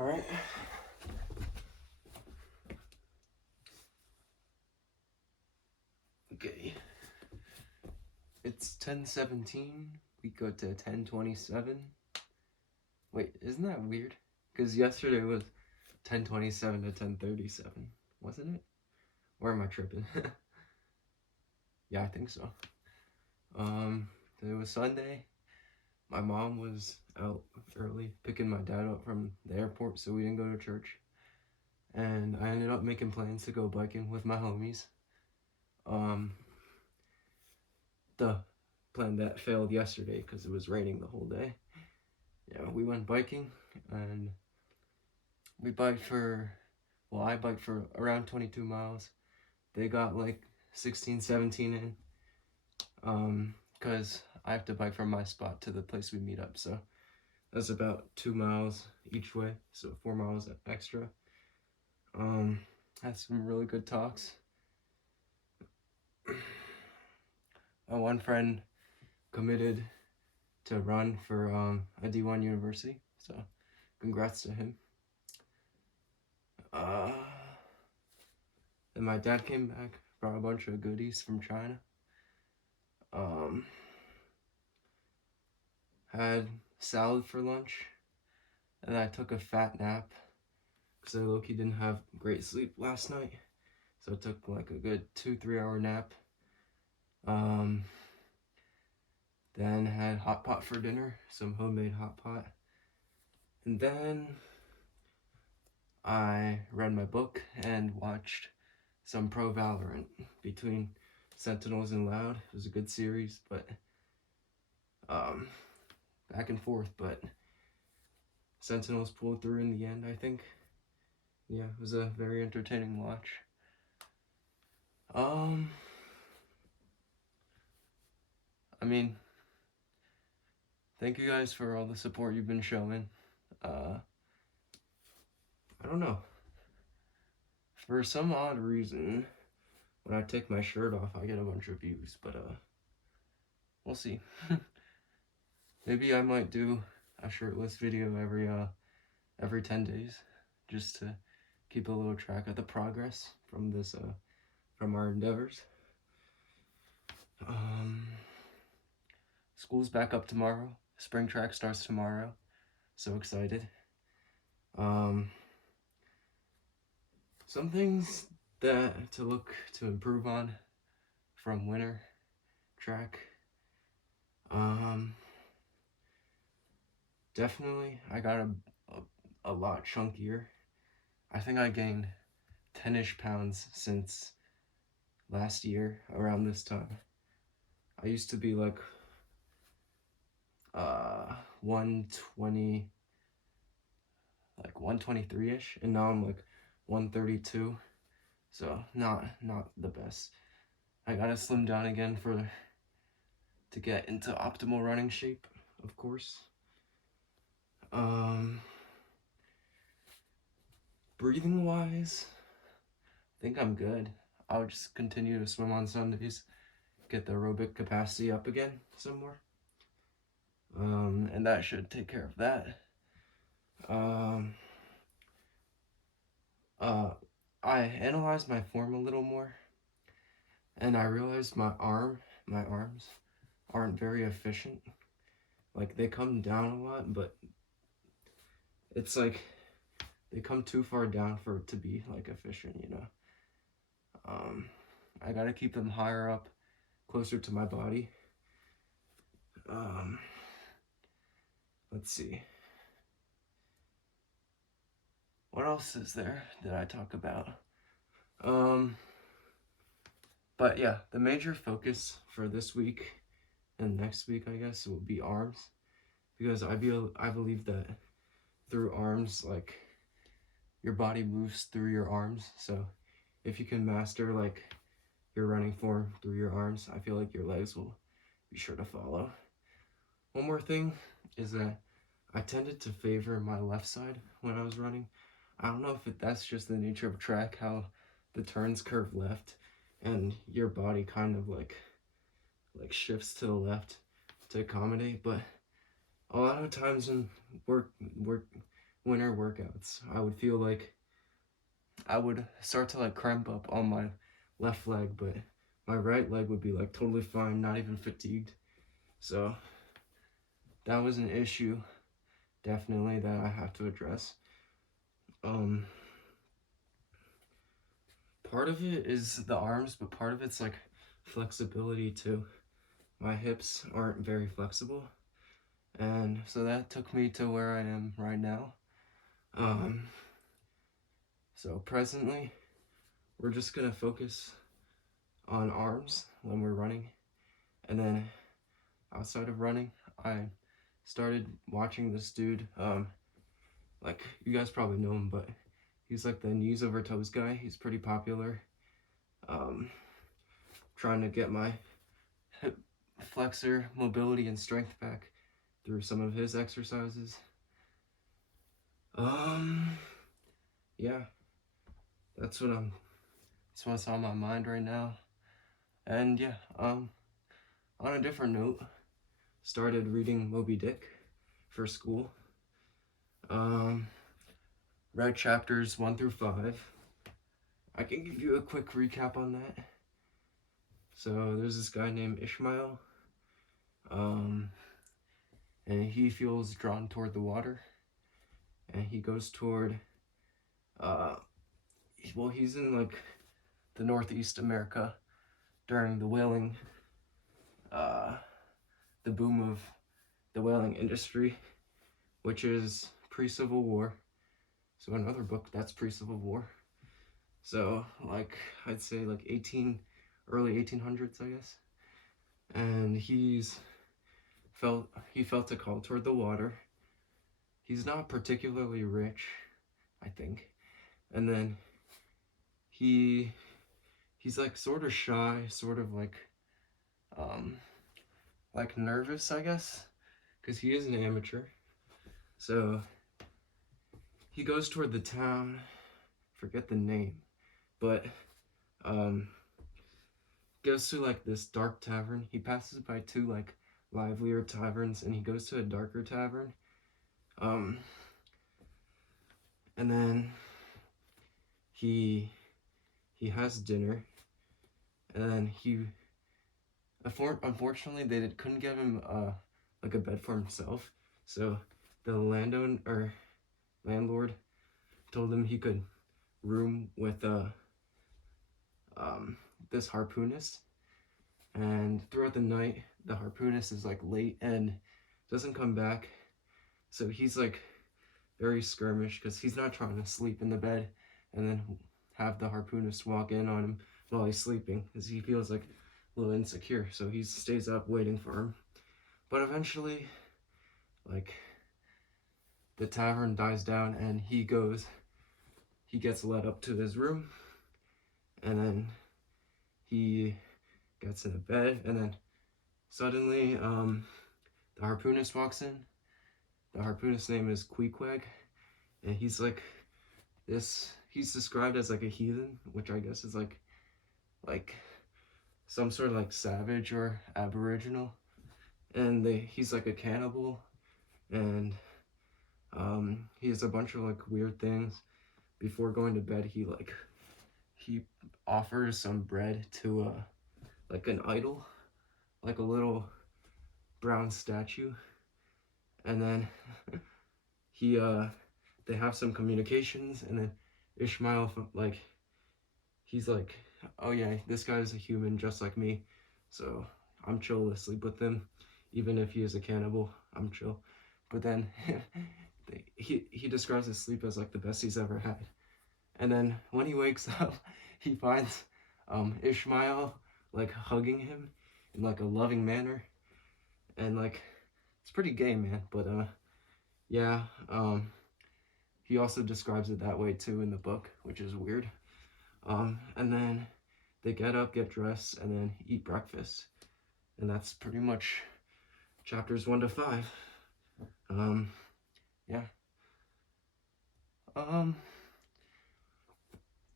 All right. Okay. It's 10:17. We go to 10:27. Wait, isn't that weird? Because yesterday was 10:27 to 10:37, wasn't it? Or am I tripping? Yeah, I think so. It was Sunday. My mom was out early picking my dad up from the airport, so we didn't go to church. And I ended up making plans to go biking with my homies. The plan that failed yesterday because it was raining the whole day. Yeah, we went biking and we biked for, well, I biked for around 22 miles. They got like 16, 17 in, because I have to bike from my spot to the place we meet up. So that's about 2 miles each way, so 4 miles extra. Had some really good talks. My one friend committed to run for a D1 university, so congrats to him. Then my dad came back, brought a bunch of goodies from China. Had salad for lunch, and I took a fat nap because I low-key didn't have great sleep last night, so I took like a good 2-3 hour nap. Then had hot pot for dinner, some homemade hot pot, and then I read my book and watched some Pro Valorant between Sentinels and Loud. It was a good series, but back and forth, but Sentinels pulled through in the end, I think. Yeah, it was a very entertaining watch. I mean, thank you guys for all the support you've been showing. I don't know. For some odd reason, when I take my shirt off, I get a bunch of views, but we'll see. Maybe I might do a shirtless video every 10 days, just to keep a little track of the progress from this from our endeavors. School's back up tomorrow. Spring track starts tomorrow. So excited. Some things that to improve on from winter track. Definitely I got a lot chunkier. I think I gained 10-ish pounds since last year around this time. I used to be like 120, like 123-ish, and now I'm like 132. So not the best. I gotta slim down again to get into optimal running shape, of course. Breathing wise, I think I'm good. I'll just continue to swim on Sundays, get the aerobic capacity up again some more. And that should take care of that. I analyzed my form a little more, and I realized my arms aren't very efficient. Like, they come down a lot, but it's like they come too far down for it to be like efficient, you know. I gotta keep them higher up, closer to my body. Let's see. What else is there that I talk about? But yeah, the major focus for this week and next week, I guess, will be arms, because I believe that through arms, like, your body moves through your arms. So if you can master like your running form through your arms, I feel like your legs will be sure to follow. One more thing is that I tended to favor my left side when I was running. I don't know if that's just the nature of track, how the turns curve left and your body kind of like shifts to the left to accommodate, but a lot of times when we're winter workouts, I would feel like I would start to like cramp up on my left leg, but my right leg would be like totally fine, not even fatigued. So that was an issue, definitely, that I have to address. Um, Part of it is the arms, but part of it's like flexibility too. My hips aren't very flexible, and so that took me to where I am right now. Um, so presently, we're just gonna focus on arms when we're running, and then outside of running, I started watching this dude. Like you guys probably know him, but he's like the knees over toes guy. He's pretty popular. Um, Trying to get my hip flexor mobility and strength back through some of his exercises. Yeah, that's what's on my mind right now. And yeah, on a different note, started reading Moby Dick for school. Read chapters 1 through 5. I can give you a quick recap on that. So there's this guy named Ishmael, and he feels drawn toward the water, and he goes toward, he's in like the Northeast America during the whaling, the boom of the whaling industry, which is pre-Civil War. So another book that's pre-Civil War. So like I'd say like early 1800s, I guess. And he felt a call toward the water. He's not particularly rich, I think. And then he's like sort of shy, sort of like nervous, I guess, because he is an amateur. So he goes toward the town, forget the name, but goes to like this dark tavern. He passes by two like livelier taverns, and he goes to a darker tavern. And then he has dinner, and then unfortunately they couldn't give him like a bed for himself, so the landlord told him he could room with this harpoonist. And throughout the night, the harpoonist is like late and doesn't come back, so he's like very skirmish because he's not trying to sleep in the bed and then have the harpoonist walk in on him while he's sleeping, because he feels like a little insecure, so he stays up waiting for him. But eventually, like, the tavern dies down and he gets led up to his room, and then he gets in a bed, and then suddenly the harpoonist walks in. The harpoonist's name is Queequeg, and he's like he's described as like a heathen, which I guess is like some sort of like savage or aboriginal, and he's like a cannibal, and he has a bunch of like weird things. Before going to bed, he offers some bread to like an idol, like a little brown statue, and then they have some communications, and then Ishmael he's like, oh yeah, this guy's a human just like me, so I'm chill to sleep with him, even if he is a cannibal. I'm chill. But then he describes his sleep as like the best he's ever had. And then when he wakes up, he finds Ishmael like hugging him in like a loving manner, and like it's pretty gay, man. But yeah, he also describes it that way too in the book, which is weird. And then they get up, get dressed, and then eat breakfast, and that's pretty much chapters 1 to 5. Yeah.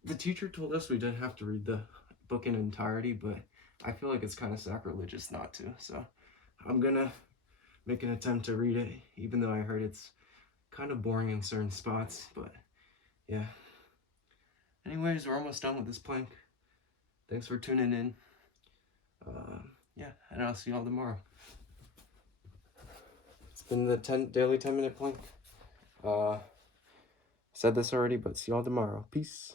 The teacher told us we didn't have to read the book in entirety, but I feel like it's kind of sacrilegious not to, so I'm gonna make an attempt to read it, even though I heard it's kind of boring in certain spots, but yeah. Anyways, we're almost done with this plank. Thanks for tuning in. Yeah, and I'll see y'all tomorrow. It's been the daily 10-minute plank. Said this already, but see y'all tomorrow. Peace.